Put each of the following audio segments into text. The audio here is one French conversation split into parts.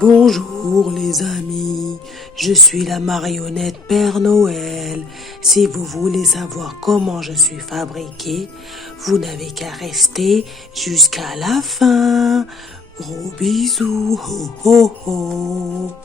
Bonjour les amis, je suis la marionnette Père Noël. Si vous voulez savoir comment je suis fabriqué, vous n'avez qu'à rester jusqu'à la fin. Gros bisous, ho ho ho.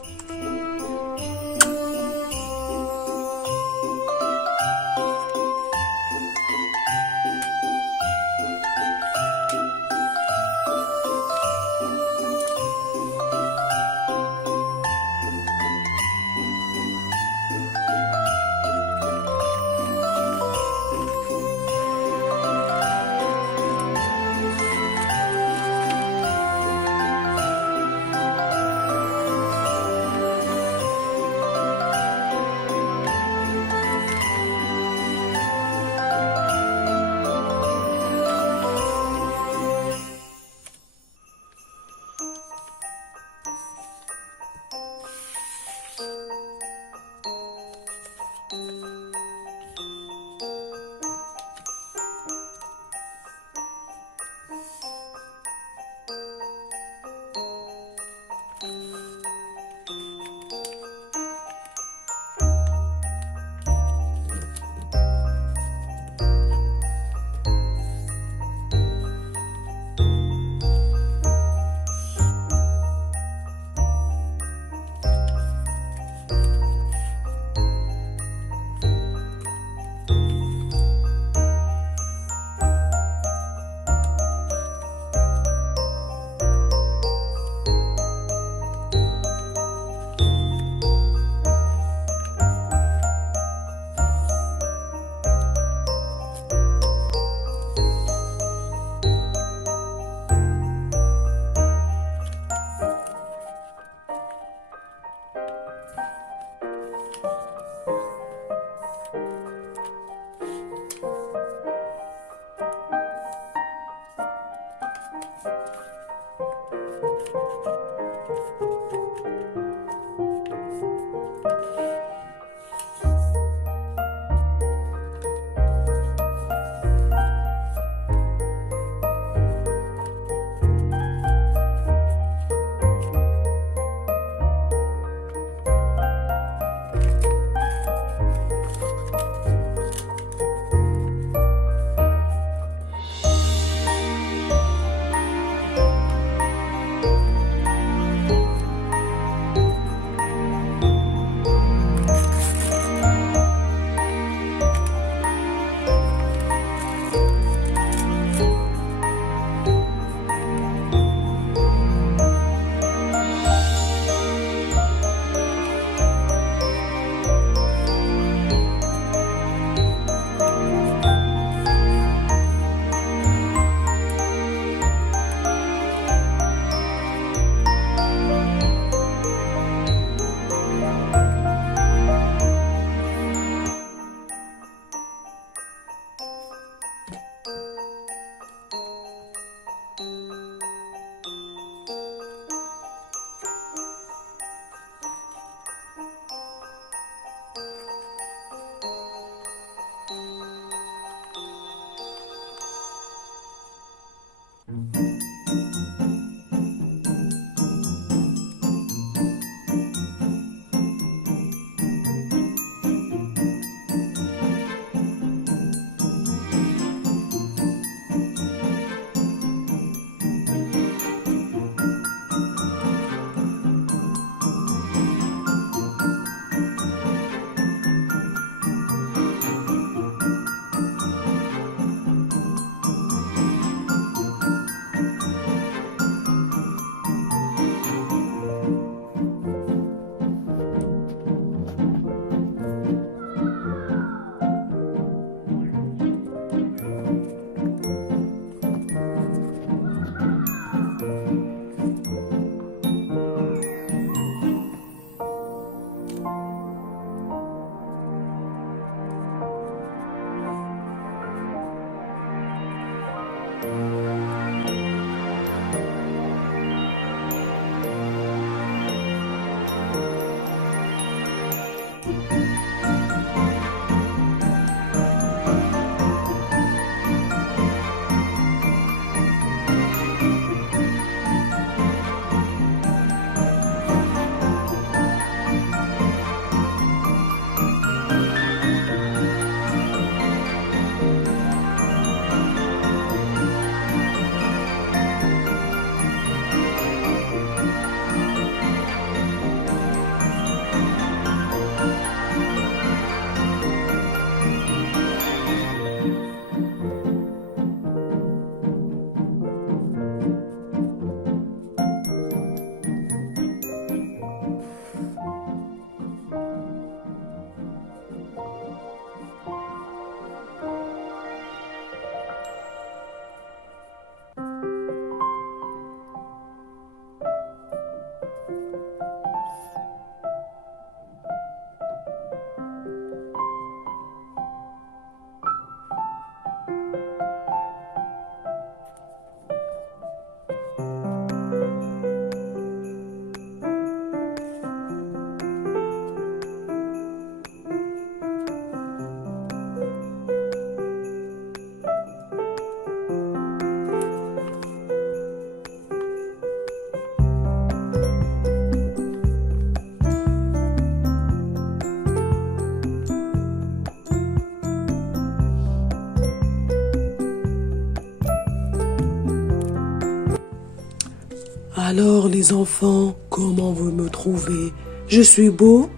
Alors les enfants, comment vous me trouvez? Je suis beau?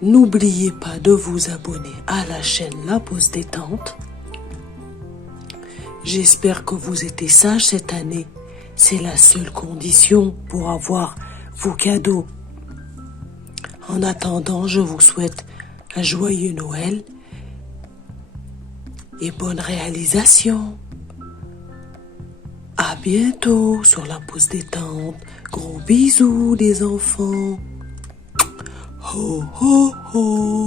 N'oubliez pas de vous abonner à la chaîne La Pause Détente. J'espère que vous êtes sages cette année. C'est la seule condition pour avoir vos cadeaux. En attendant, je vous souhaite un joyeux Noël et bonne réalisation. À bientôt sur La Pause Détente. Gros bisous les enfants. Ho ho ho.